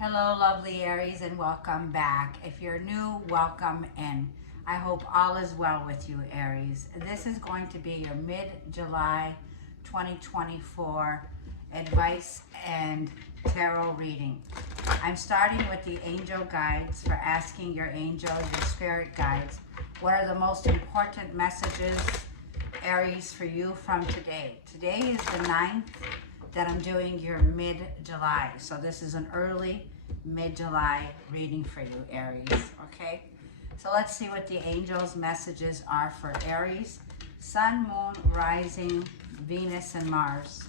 Hello, lovely Aries, and welcome back. If you're new, welcome in. I hope all is well with you, Aries. This is going to be your mid-July 2024 advice and tarot reading. I'm starting with the angel guides for asking your angels, your spirit guides, what are the most important messages, Aries, for you from today. Today is the 9th that I'm doing your mid-July. So this is an early mid-July reading for you, Aries, okay? So let's see what the angels' messages are for Aries. Sun, Moon, Rising, Venus, and Mars.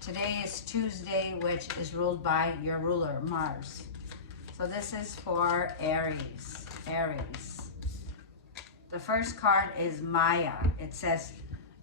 Today is Tuesday, which is ruled by your ruler, Mars. So this is for Aries. Aries. The first card is Maya. It says,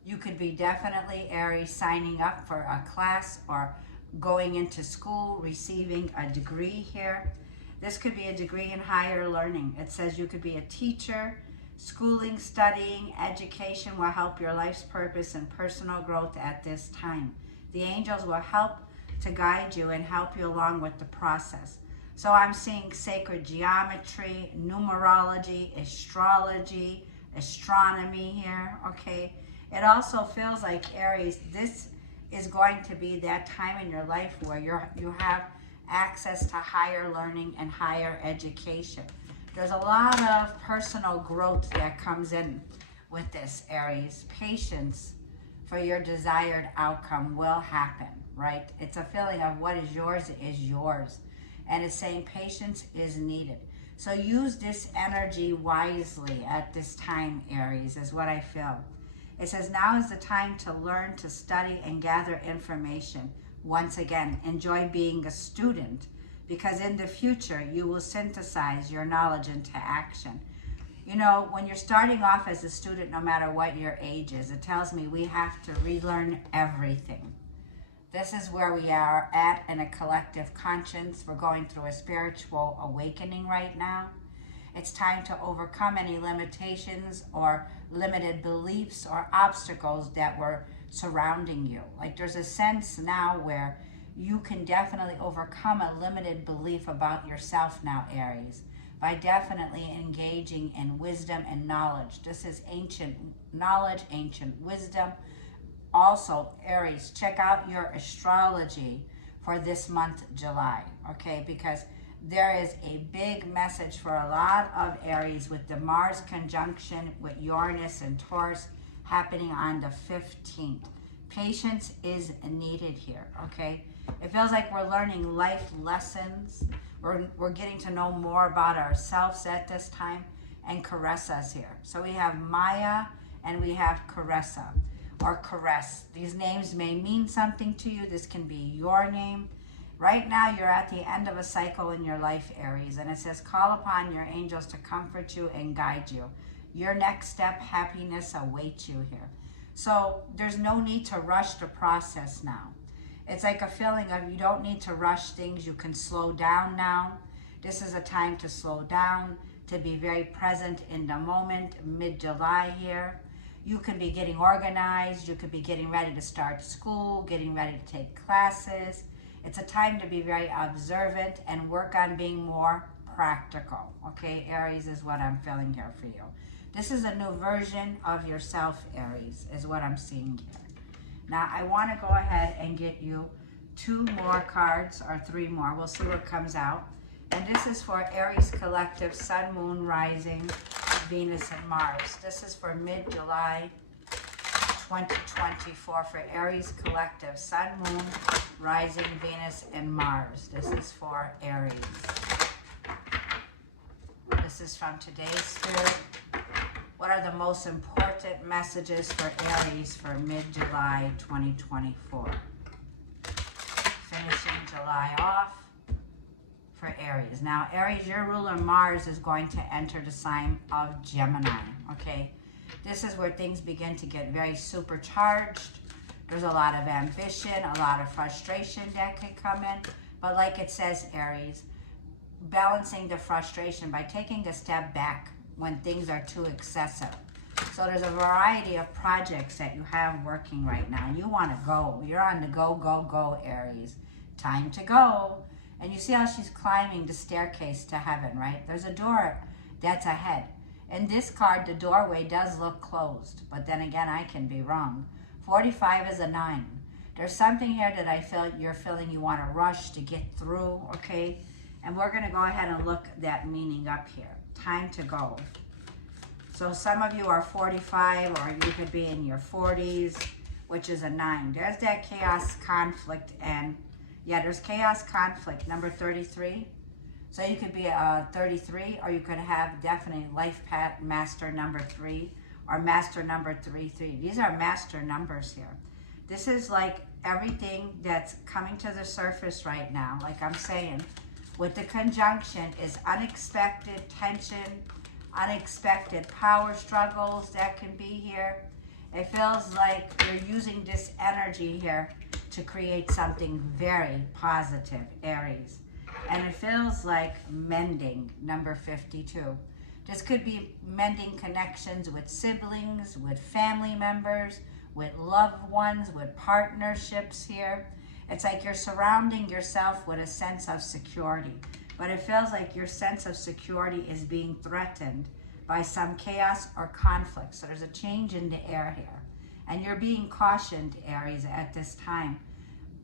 you could be definitely, Aries, signing up for a class or going into school, receiving a degree here. This could be a degree in higher learning. It says you could be a teacher. Schooling, studying, education will help your life's purpose and personal growth at this time. The angels will help to guide you and help you along with the process. So I'm seeing sacred geometry, numerology, astrology, astronomy here, okay? It also feels like, Aries, this is going to be that time in your life where you have access to higher learning and higher education. There's a lot of personal growth that comes in with this, Aries. Patience for your desired outcome will happen, right? It's a feeling of what is yours is yours. And it's saying patience is needed. So use this energy wisely at this time, Aries, is what I feel. It says, now is the time to learn, to study, and gather information. Once again, enjoy being a student, because in the future, you will synthesize your knowledge into action. You know, when you're starting off as a student, no matter what your age is, it tells me we have to relearn everything. This is where we are at in a collective conscience. We're going through a spiritual awakening right now. It's time to overcome any limitations or limited beliefs or obstacles that were surrounding you. Like there's a sense now where you can definitely overcome a limited belief about yourself now, Aries, by definitely engaging in wisdom and knowledge. This is ancient knowledge, ancient wisdom. Also, Aries, check out your astrology for this month, July, okay? Because there is a big message for a lot of Aries with the Mars conjunction with Uranus and Taurus happening on the 15th. Patience is needed here, okay? It feels like we're learning life lessons. We're getting to know more about ourselves at this time, and Caresa's here. So we have Maya and we have Caressa, or Caress. These names may mean something to you. This can be your name. Right now, you're at the end of a cycle in your life, Aries, and it says, call upon your angels to comfort you and guide you. Your next step, happiness, awaits you here. So there's no need to rush the process now. It's like a feeling of you don't need to rush things. You can slow down now. This is a time to slow down, to be very present in the moment, mid-July here. You can be getting organized. You could be getting ready to start school, getting ready to take classes. It's a time to be very observant and work on being more practical, okay? Aries is what I'm feeling here for you. This is a new version of yourself, Aries, is what I'm seeing here. Now, I want to go ahead and get you 2 more cards, or 3 more. We'll see what comes out. And this is for Aries Collective, Sun, Moon, Rising, Venus, and Mars. This is for mid-July 2024 for Aries Collective, Sun, Moon, Rising, Venus, and Mars. This is for Aries. This is from today's Spirit. What are the most important messages for Aries for mid-July 2024? Finishing July off for Aries. Now, Aries, your ruler Mars is going to enter the sign of Gemini, okay? This is where things begin to get very supercharged. There's a lot of ambition, a lot of frustration that could come in. But like it says, Aries, balancing the frustration by taking a step back when things are too excessive. So there's a variety of projects that you have working right now. You want to go. You're on the go, go, go, Aries. Time to go. And you see how she's climbing the staircase to heaven, right? There's a door that's ahead. In this card, the doorway does look closed, but then again, I can be wrong. 45 is a 9. There's something here that I feel you're feeling you want to rush to get through, okay? And we're going to go ahead and look that meaning up here. Time to go. So some of you are 45, or you could be in your 40s, which is a 9. There's that chaos, conflict, and yeah, there's chaos, conflict, number 33. So you could be a 33, or you could have definitely life path master number 3, or master number 33. These are master numbers here. This is like everything that's coming to the surface right now, like I'm saying, with the conjunction is unexpected tension, unexpected power struggles that can be here. It feels like you're using this energy here to create something very positive, Aries. And it feels like mending, number 52. This could be mending connections with siblings, with family members, with loved ones, with partnerships here. It's like you're surrounding yourself with a sense of security. But it feels like your sense of security is being threatened by some chaos or conflict. So there's a change in the air here. And you're being cautioned, Aries, at this time.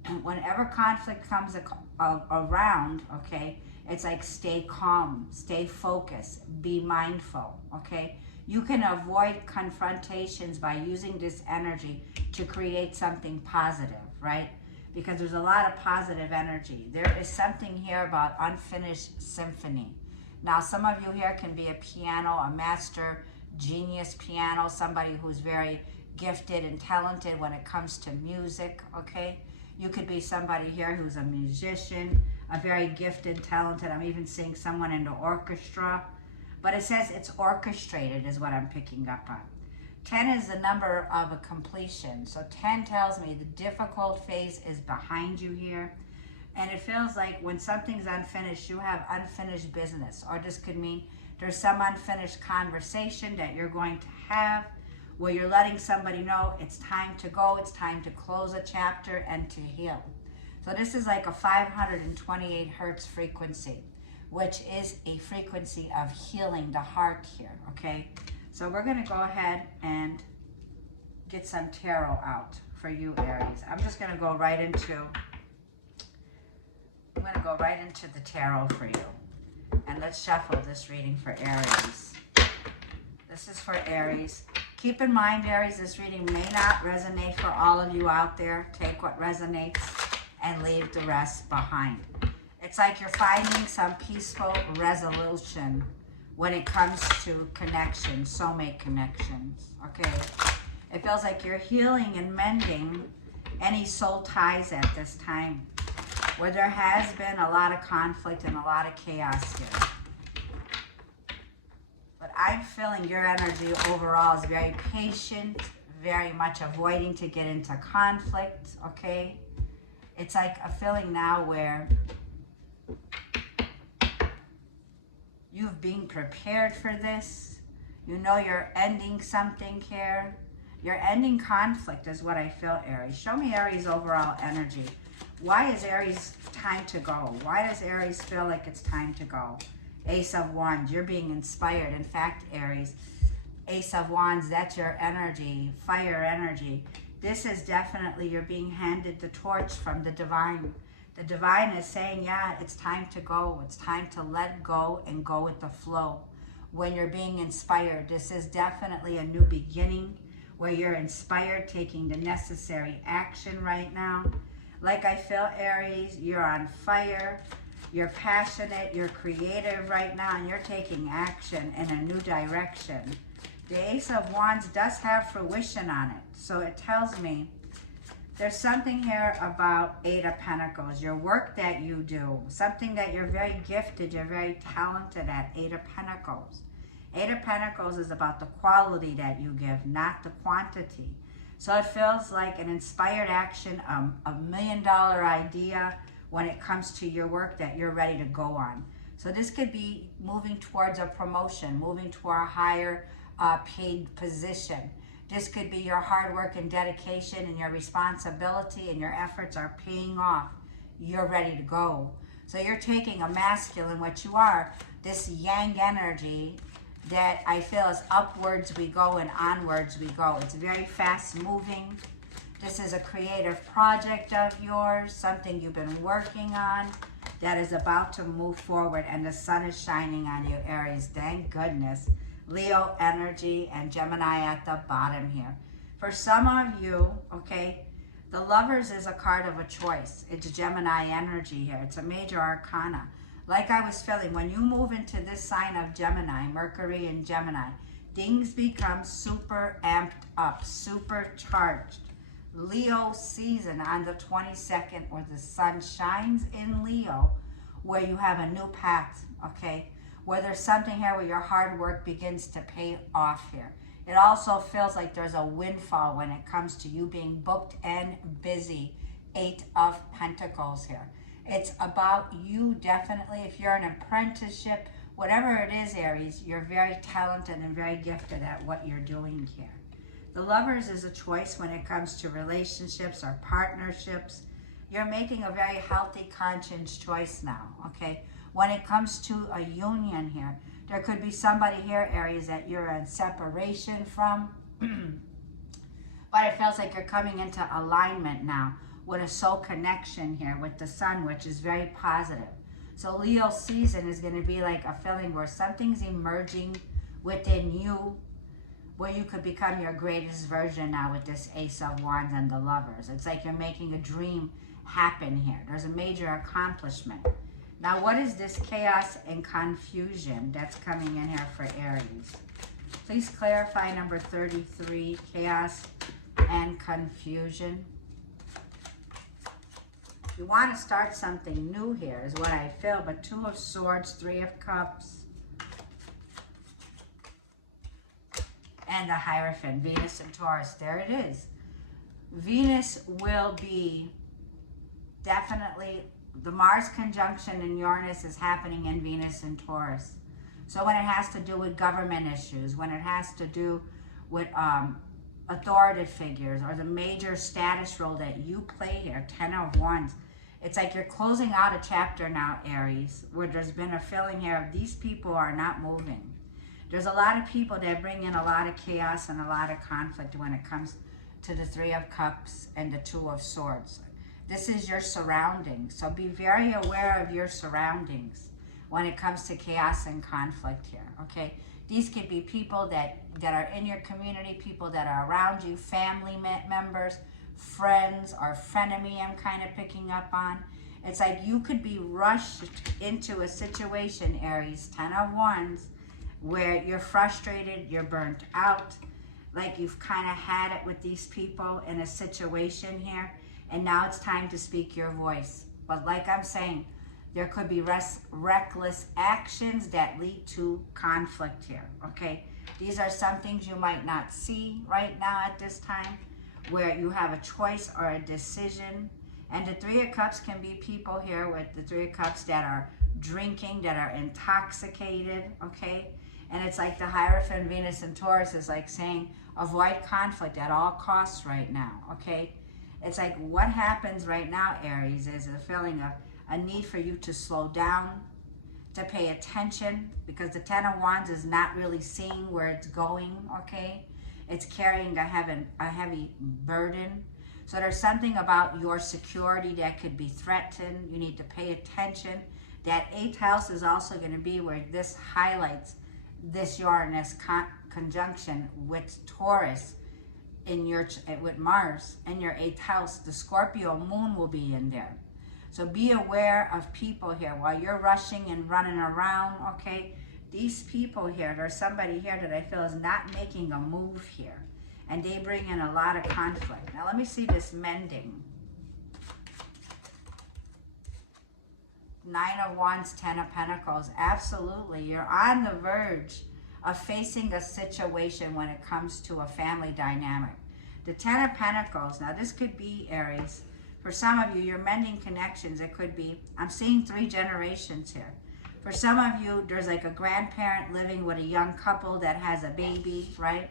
And whenever conflict comes around, okay, it's like stay calm, stay focused, be mindful, okay? You can avoid confrontations by using this energy to create something positive, right? Because there's a lot of positive energy. There is something here about unfinished symphony. Now, some of you here can be a piano, a master genius piano, somebody who's very gifted and talented when it comes to music, okay? You could be somebody here who's a musician, a very gifted, talented. I'm even seeing someone in the orchestra. But it says it's orchestrated is what I'm picking up on. 10 is the number of a completion. So 10 tells me the difficult phase is behind you here. And it feels like when something's unfinished, you have unfinished business. Or this could mean there's some unfinished conversation that you're going to have where you're letting somebody know it's time to go, it's time to close a chapter and to heal. So this is like a 528 hertz frequency, which is a frequency of healing the heart here, okay? So we're gonna go ahead and get some tarot out for you, Aries. I'm just gonna go right into, the tarot for you. And let's shuffle this reading for Aries. This is for Aries. Keep in mind, Aries, this reading may not resonate for all of you out there. Take what resonates and leave the rest behind. It's like you're finding some peaceful resolution when it comes to connections, soulmate connections, okay? It feels like you're healing and mending any soul ties at this time, where there has been a lot of conflict and a lot of chaos here. But I'm feeling your energy overall is very patient, very much avoiding to get into conflict, okay? It's like a feeling now where you've been prepared for this. You know you're ending something here. You're ending conflict is what I feel, Aries. Show me Aries' overall energy. Why is Aries time to go? Why does Aries feel like it's time to go? Ace of Wands, you're being inspired. In fact, Aries, Ace of Wands, that's your energy, fire energy. This is definitely, you're being handed the torch from the divine. The divine is saying, yeah, it's time to go. It's time to let go and go with the flow. When you're being inspired, this is definitely a new beginning where you're inspired, taking the necessary action right now. Like I feel, Aries, you're on fire. You're passionate, you're creative right now, and you're taking action in a new direction. The Ace of Wands does have fruition on it. So it tells me there's something here about Eight of Pentacles, your work that you do, something that you're very gifted, you're very talented at, Eight of Pentacles. Eight of Pentacles is about the quality that you give, not the quantity. So it feels like an inspired action, a $1 million idea, when it comes to your work that you're ready to go on. So this could be moving towards a promotion, moving to a higher paid position. This could be your hard work and dedication and your responsibility and your efforts are paying off. You're ready to go. So you're taking a masculine, what you are, this yang energy that I feel is upwards we go and onwards we go. It's very fast moving. This is a creative project of yours, something you've been working on that is about to move forward, and the sun is shining on you, Aries. Thank goodness. Leo energy and Gemini at the bottom here. For some of you, okay, the Lovers is a card of a choice. It's Gemini energy here. It's a major arcana. Like I was feeling, when you move into this sign of Gemini, Mercury and Gemini, things become super amped up, supercharged. Leo season on the 22nd, where the sun shines in Leo, where you have a new path, okay? Where there's something here where your hard work begins to pay off here. It also feels like there's a windfall when it comes to you being booked and busy. 8 of Pentacles here. It's about you definitely, if you're an apprenticeship, whatever it is, Aries, you're very talented and very gifted at what you're doing here. The Lovers is a choice when it comes to relationships or partnerships. You're making a very healthy conscience choice now, okay? When it comes to a union here, there could be somebody here, Aries, that you're in separation from. But it feels like you're coming into alignment now with a soul connection here with the sun, which is very positive. So Leo season is going to be like a feeling where something's emerging within you, where you could become your greatest version now with this Ace of Wands and the Lovers. It's like you're making a dream happen here. There's a major accomplishment. Now, what is this chaos and confusion that's coming in here for Aries? Please clarify number 33, chaos and confusion. You want to start something new here is what I feel, but 2 of Swords, 3 of Cups, and the Hierophant, Venus and Taurus. There it is. Venus will be definitely, the Mars conjunction in Uranus is happening in Venus and Taurus. So when it has to do with government issues, when it has to do with authoritative figures or the major status role that you play here, 10 of Wands, it's like you're closing out a chapter now, Aries, where there's been a feeling here of these people are not moving. There's a lot of people that bring in a lot of chaos and a lot of conflict when it comes to the 3 of Cups and the 2 of Swords. This is your surroundings, so be very aware of your surroundings when it comes to chaos and conflict here, okay? These could be people that are in your community, people that are around you, family members, friends, or frenemy I'm kind of picking up on. It's like you could be rushed into a situation, Aries, 10 of Wands, where you're frustrated, you're burnt out, like you've kind of had it with these people in a situation here, and now it's time to speak your voice. But like I'm saying, there could be reckless actions that lead to conflict here, okay? These are some things you might not see right now at this time, where you have a choice or a decision. And the 3 of Cups can be people here with the 3 of Cups that are drinking, that are intoxicated, okay? And it's like the Hierophant, Venus and Taurus is like saying, avoid conflict at all costs right now, okay? It's like what happens right now, Aries, is a feeling of a need for you to slow down, to pay attention, because the 10 of Wands is not really seeing where it's going, okay? It's carrying a heavy burden. So there's something about your security that could be threatened. You need to pay attention. That 8th house is also going to be where this highlights this Uranus conjunction with Taurus with Mars in your 8th house. The Scorpio moon will be in there. So be aware of people here while you're rushing and running around, okay? These people here, there's somebody here that I feel is not making a move here. And they bring in a lot of conflict. Now let me see this mending. 9 of Wands, 10 of Pentacles. Absolutely, you're on the verge of facing a situation when it comes to a family dynamic. The 10 of Pentacles, now this could be, Aries, for some of you, you're mending connections. It could be, I'm seeing 3 generations here. For some of you, there's like a grandparent living with a young couple that has a baby, right?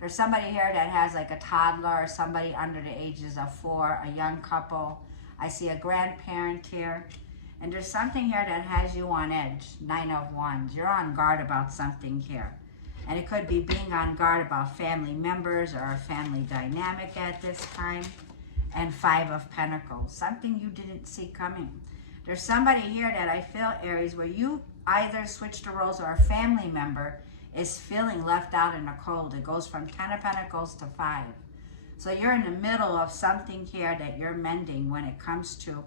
There's somebody here that has like a toddler or somebody under the ages of 4, a young couple. I see a grandparent here. And there's something here that has you on edge. 9 of Wands. You're on guard about something here. And it could be being on guard about family members or a family dynamic at this time. And 5 of Pentacles. Something you didn't see coming. There's somebody here that I feel, Aries, where you either switch the roles or a family member is feeling left out in the cold. It goes from 10 of Pentacles to 5. So you're in the middle of something here that you're mending when it comes to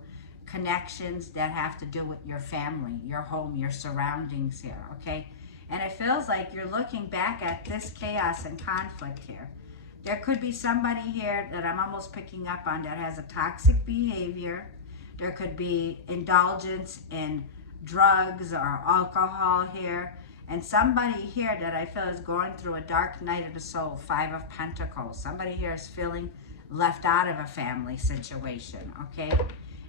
connections that have to do with your family, your home, your surroundings here, okay? And it feels like you're looking back at this chaos and conflict here. There could be somebody here that I'm almost picking up on that has a toxic behavior. There could be indulgence in drugs or alcohol here. And somebody here that I feel is going through a dark night of the soul, 5 of Pentacles. Somebody here is feeling left out of a family situation, okay?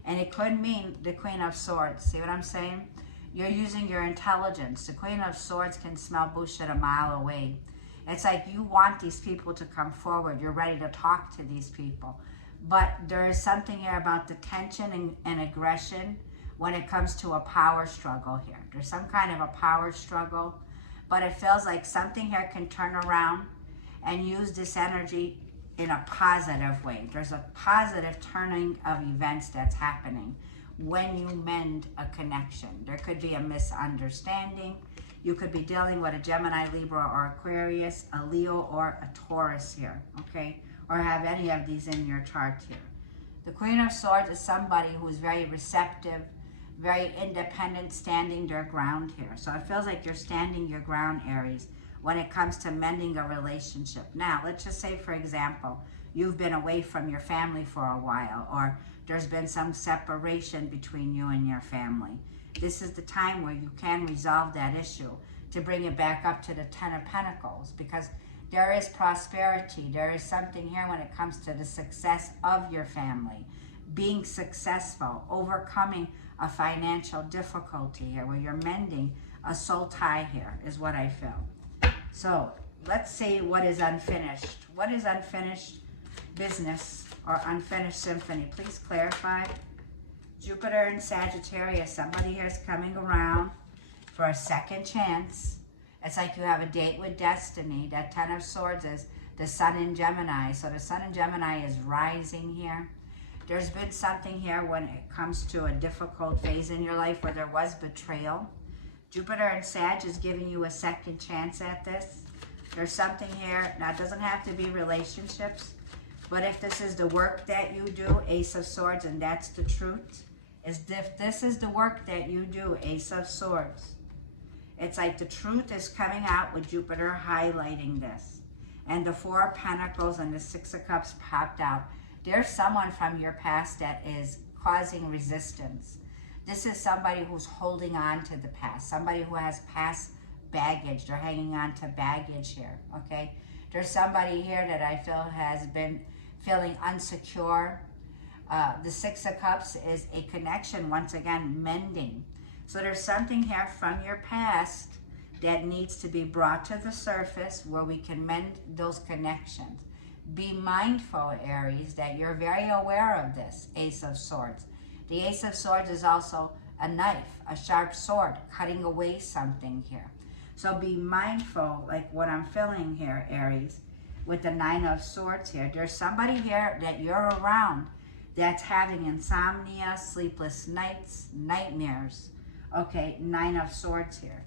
And it could mean the Queen of Swords. See what I'm saying? You're using your intelligence. The Queen of Swords can smell bullshit a mile away. It's like you want these people to come forward. You're ready to talk to these people. But there is something here about the tension and aggression when it comes to a power struggle here. There's some kind of a power struggle, but it feels like something here can turn around and use this energy in a positive way. There's a positive turning of events that's happening when you mend a connection. There could be a misunderstanding. You could be dealing with a Gemini, Libra, or Aquarius, a Leo, or a Taurus here, okay? Or have any of these in your chart here. The Queen of Swords is somebody who's very receptive, very independent, standing their ground here. So it feels like you're standing your ground, Aries, when it comes to mending a relationship. Now, let's just say, for example, you've been away from your family for a while, or there's been some separation between you and your family. This is the time where you can resolve that issue to bring it back up to the 10 of Pentacles, because there is prosperity. There is something here when it comes to the success of your family, being successful, overcoming a financial difficulty here, where you're mending a soul tie here, is what I feel. So let's see what is unfinished. What is unfinished business or unfinished symphony? Please clarify. Jupiter and Sagittarius. Somebody here is coming around for a second chance. It's like you have a date with destiny. That 10 of Swords is the Sun in Gemini. So the Sun in Gemini is rising here. There's been something here when it comes to a difficult phase in your life where there was betrayal. Jupiter and Sag is giving you a second chance at this. There's something here. Now, it doesn't have to be relationships, but if this is the work that you do, Ace of Swords, and that's the truth, is if this is the work that you do, Ace of Swords, it's like the truth is coming out with Jupiter highlighting this. And the 4 of Pentacles and the 6 of Cups popped out. There's someone from your past that is causing resistance. This is somebody who's holding on to the past. Somebody who has past baggage. They're hanging on to baggage here, okay? There's somebody here that I feel has been feeling insecure. The 6 of Cups is a connection, once again, mending. So there's something here from your past that needs to be brought to the surface where we can mend those connections. Be mindful, Aries, that you're very aware of this, Ace of Swords. The Ace of Swords is also a knife, a sharp sword, cutting away something here. So be mindful, like what I'm feeling here, Aries, with the 9 of Swords here. There's somebody here that you're around that's having insomnia, sleepless nights, nightmares. Okay, 9 of Swords here.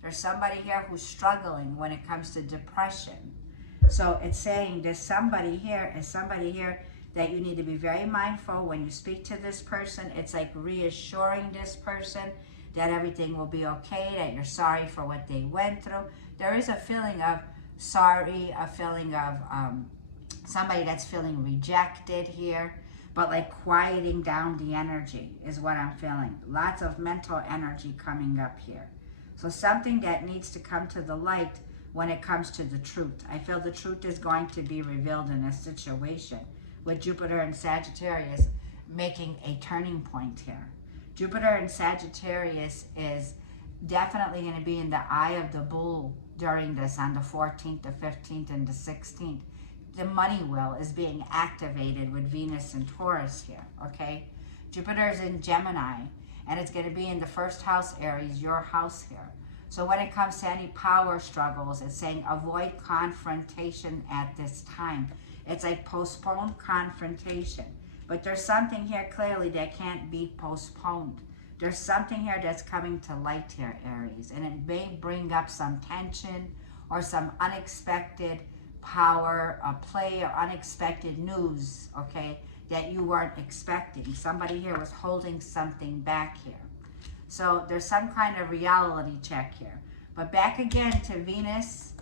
There's somebody here who's struggling when it comes to depression. So it's saying there's somebody here that you need to be very mindful when you speak to this person. It's like reassuring this person that everything will be okay, that you're sorry for what they went through. There is a feeling of sorry, a feeling of somebody that's feeling rejected here, but like quieting down the energy is what I'm feeling. Lots of mental energy coming up here. So something that needs to come to the light when it comes to the truth. I feel the truth is going to be revealed in this situation with Jupiter and Sagittarius making a turning point here. Jupiter and Sagittarius is definitely going to be in the eye of the bull during this on the 14th, the 15th, and the 16th. The money wheel is being activated with Venus and Taurus here, okay? Jupiter is in Gemini, And it's going to be in the first house, Aries, your house here. So when it comes to any power struggles, it's saying avoid confrontation at this time. It's like postpone confrontation. But there's something here clearly that can't be postponed. There's something here that's coming to light here, Aries. And it may bring up some tension or some unexpected power play or unexpected news, okay, that you weren't expecting. Somebody here was holding something back here. So there's some kind of reality check here. But back again to Venus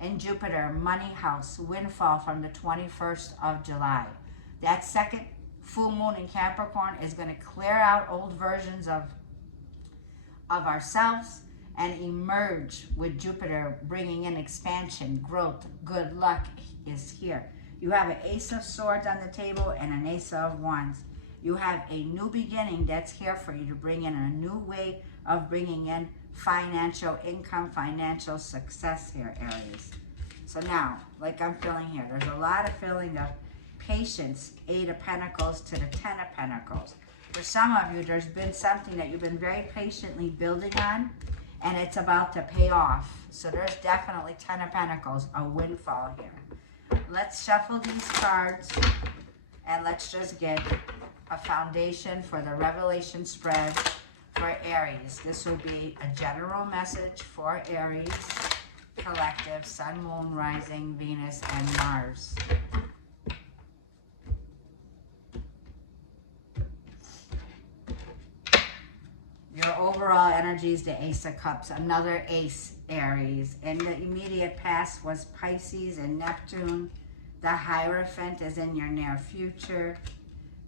and Jupiter, money house, windfall from the 21st of July. That second full moon in Capricorn is going to clear out old versions of ourselves and emerge with Jupiter, bringing in expansion, growth, good luck is here. You have an Ace of Swords on the table and an Ace of Wands. You have a new beginning that's here for you to bring in a new way of bringing in financial income, financial success here, Aries. So now, like I'm feeling here, there's a lot of feeling of patience, 8 of Pentacles to the 10 of Pentacles. For some of you, there's been something that you've been very patiently building on, and it's about to pay off. So there's definitely 10 of Pentacles, a windfall here. Let's shuffle these cards, and let's just get a foundation for the revelation spread for Aries. This will be a general message for Aries, collective, Sun, Moon, Rising, Venus, and Mars. Your overall energy is the Ace of Cups, another Ace, Aries. In the immediate past was Pisces and Neptune. The Hierophant is in your near future.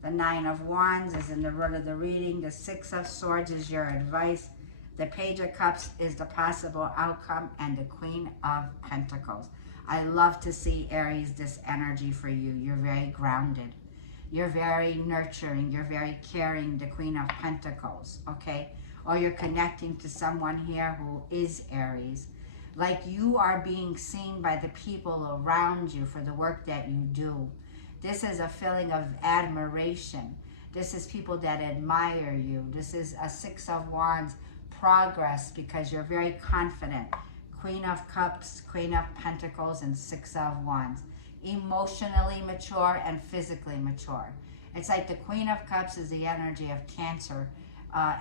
The 9 of Wands is in the root of the reading. The 6 of Swords is your advice. The Page of Cups is the possible outcome. And the Queen of Pentacles. I love to see, Aries, this energy for you. You're very grounded. You're very nurturing. You're very caring, the Queen of Pentacles, okay? Or you're connecting to someone here who is Aries. Like you are being seen by the people around you for the work that you do. This is a feeling of admiration. This is people that admire you. This is a 6 of Wands, progress, because you're very confident. Queen of Cups, Queen of Pentacles, and 6 of Wands. Emotionally mature and physically mature. It's like the Queen of Cups is the energy of Cancer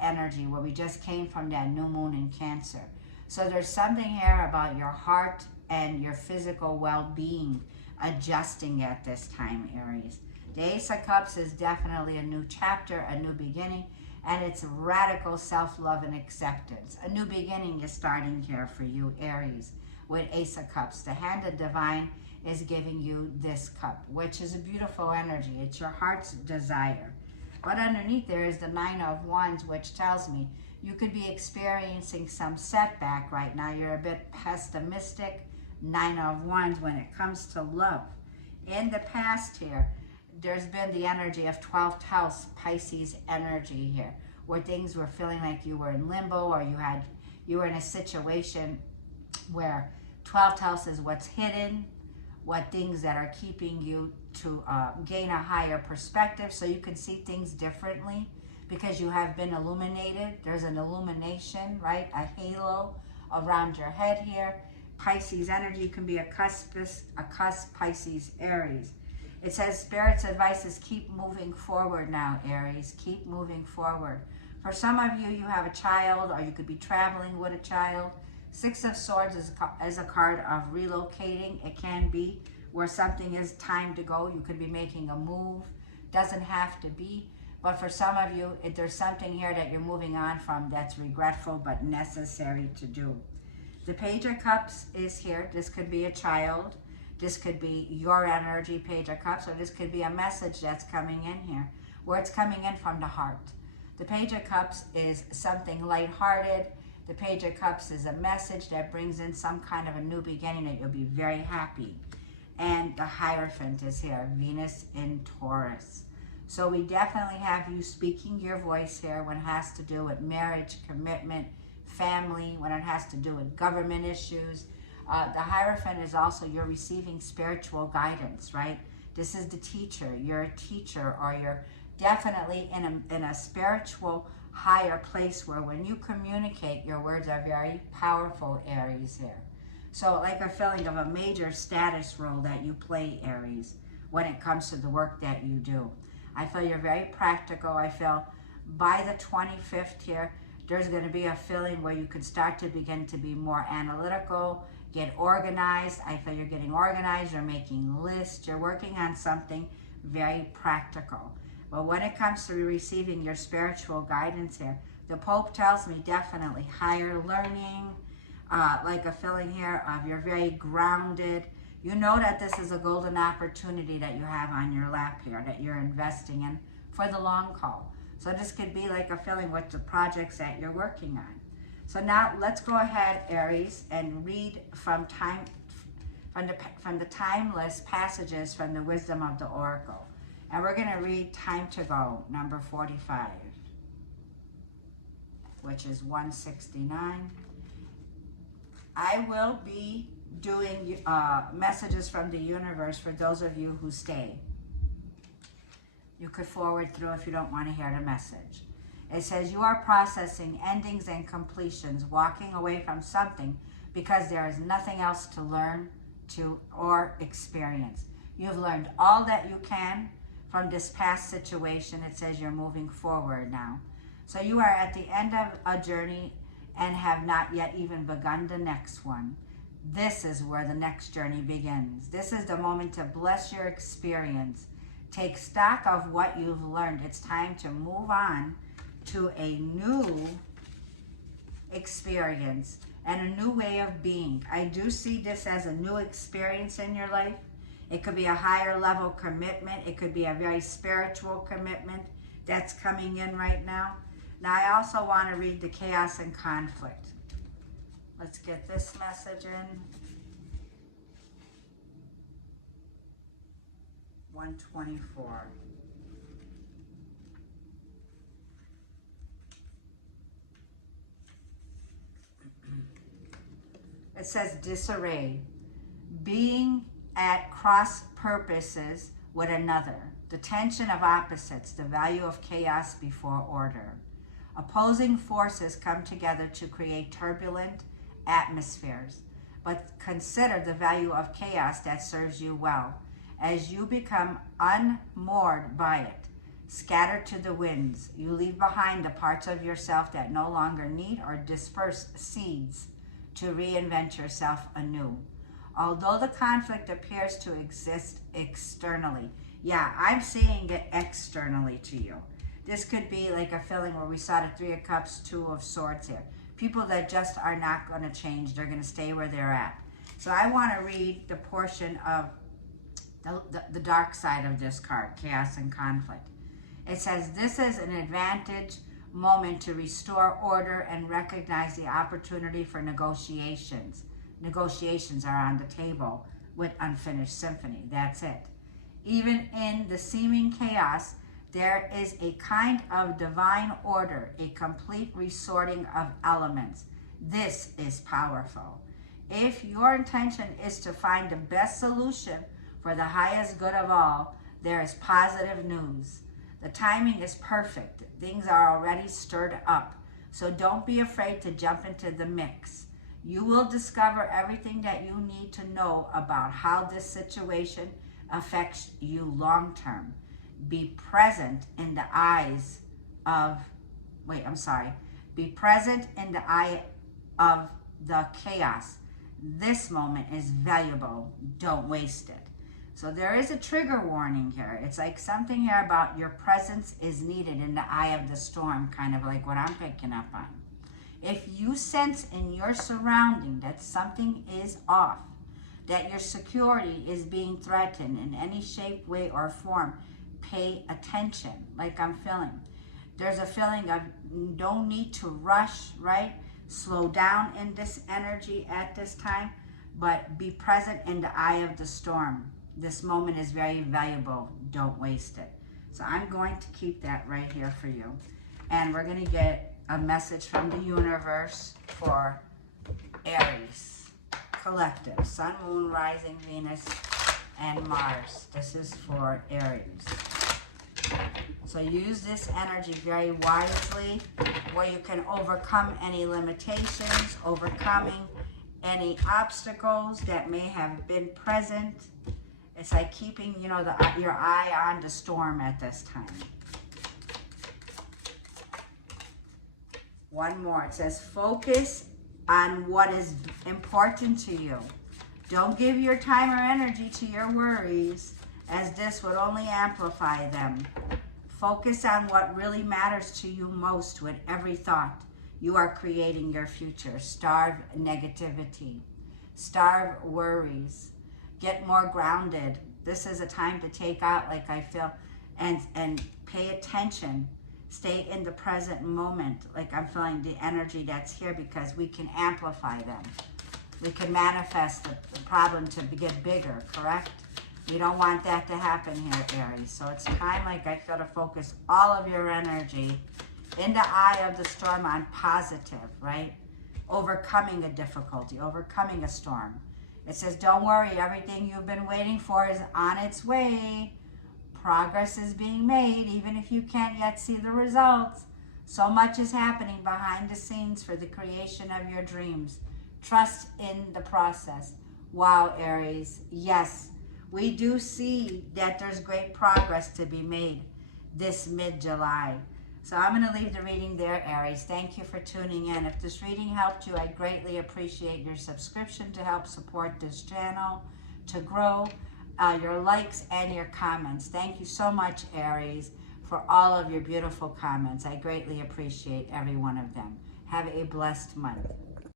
energy, where we just came from that new moon in Cancer. So there's something here about your heart and your physical well-being adjusting at this time, Aries. The Ace of Cups is definitely a new chapter, a new beginning, and it's radical self-love and acceptance. A new beginning is starting here for you, Aries, with Ace of Cups. The hand of divine is giving you this cup, which is a beautiful energy. It's your heart's desire. But underneath there is the 9 of Wands, which tells me you could be experiencing some setback right now. You're a bit pessimistic, 9 of Wands, when it comes to love. In the past here, there's been the energy of 12th house, Pisces energy here, where things were feeling like you were in limbo, or you were in a situation where 12th house is what's hidden, what things that are keeping you to gain a higher perspective, so you can see things differently because you have been illuminated. There's an illumination, right? A halo around your head here. Pisces energy can be a cusp Pisces, Aries. It says Spirit's advice is keep moving forward now, Aries. Keep moving forward. For some of you, you have a child, or you could be traveling with a child. 6 of Swords is a card of relocating. It can be where something is time to go. You could be making a move. Doesn't have to be. But for some of you, if there's something here that you're moving on from that's regretful but necessary to do. The Page of Cups is here. This could be a child. This could be your energy, Page of Cups, or this could be a message that's coming in here, where it's coming in from the heart. The Page of Cups is something lighthearted. The Page of Cups is a message that brings in some kind of a new beginning that you'll be very happy. And the Hierophant is here, Venus in Taurus. So we definitely have you speaking your voice here when it has to do with marriage, commitment, family, when it has to do with government issues. The Hierophant is also you're receiving spiritual guidance, right? This is the teacher. You're a teacher, or you're definitely in a spiritual higher place where when you communicate, your words are very powerful, Aries here. So like a feeling of a major status role that you play, Aries, when it comes to the work that you do. I feel you're very practical. I feel by the 25th here, there's going to be a feeling where you can start to begin to be more analytical, get organized. I feel you're getting organized, you're making lists, you're working on something very practical. But when it comes to receiving your spiritual guidance here, the Pope tells me definitely higher learning, like a feeling here of you're very grounded. You know that this is a golden opportunity that you have on your lap here, that you're investing in for the long haul. So this could be like a feeling with the projects that you're working on. So now let's go ahead, Aries, and read from the timeless passages from the Wisdom of the Oracle. And we're going to read Time to Go, number 45, which is 169. I will be doing messages from the universe for those of you who stay. You could forward through if you don't want to hear the message. It says, you are processing endings and completions, walking away from something because there is nothing else to learn or experience. You've learned all that you can from this past situation. It says you're moving forward now. So you are at the end of a journey and have not yet even begun the next one. This is where the next journey begins. This is the moment to bless your experience. Take stock of what you've learned. It's time to move on to a new experience and a new way of being. I do see this as a new experience in your life. It could be a higher level commitment. It could be a very spiritual commitment that's coming in right now. Now, I also want to read the chaos and conflict. Let's get this message in. 124. It says disarray, being at cross purposes with another, the tension of opposites, the value of chaos before order. Opposing forces come together to create turbulent atmospheres, but consider the value of chaos that serves you well. As you become unmoored by it, scattered to the winds, you leave behind the parts of yourself that no longer need or disperse seeds to reinvent yourself anew. Although the conflict appears to exist externally, yeah, I'm seeing it externally to you. This could be like a feeling where we saw the Three of Cups, Two of Swords here. People that just are not going to change. They're going to stay where they're at. So I want to read the portion of the dark side of this card, chaos and conflict. It says, this is an advantage moment to restore order and recognize the opportunity for negotiations. Negotiations are on the table with Unfinished Symphony. That's it. Even in the seeming chaos, there is a kind of divine order, a complete resorting of elements. This is powerful. If your intention is to find the best solution for the highest good of all, there is positive news. The timing is perfect. Things are already stirred up. So don't be afraid to jump into the mix. You will discover everything that you need to know about how this situation affects you long term. Be present in the eyes of, be present in the eye of the chaos. This moment is valuable. Don't waste it. So there is a trigger warning here. It's like something here about your presence is needed in the eye of the storm, kind of like what I'm picking up on. If you sense in your surrounding that something is off, that your security is being threatened in any shape, way, or form, pay attention, like I'm feeling. There's a feeling of no need to rush, right? Slow down in this energy at this time, but be present in the eye of the storm. This moment is very valuable. Don't waste it. So I'm going to keep that right here for you. And we're going to get a message from the universe for Aries. Collective. Sun, Moon, Rising, Venus, and Mars. This is for Aries. So use this energy very wisely, where you can overcome any limitations, overcoming any obstacles that may have been present. It's like keeping, you know, your eye on the storm at this time. One more. It says focus on what is important to you. Don't give your time or energy to your worries, as this would only amplify them. Focus on what really matters to you most with every thought. You are creating your future. Starve negativity. Starve worries. Get more grounded. This is a time to take out, like I feel, and pay attention. Stay in the present moment. Like I'm feeling the energy that's here, because we can amplify them. We can manifest the problem to get bigger, correct? We don't want that to happen here, Aries. So it's time, like I feel, to focus all of your energy in the eye of the storm on positive, right? Overcoming a difficulty, overcoming a storm. It says, don't worry, everything you've been waiting for is on its way. Progress is being made, even if you can't yet see the results. So much is happening behind the scenes for the creation of your dreams. Trust in the process. Wow, Aries. Yes, we do see that there's great progress to be made this mid-July. So I'm going to leave the reading there, Aries. Thank you for tuning in. If this reading helped you, I greatly appreciate your subscription to help support this channel to grow, your likes and your comments. Thank you so much, Aries, for all of your beautiful comments. I greatly appreciate every one of them. Have a blessed month.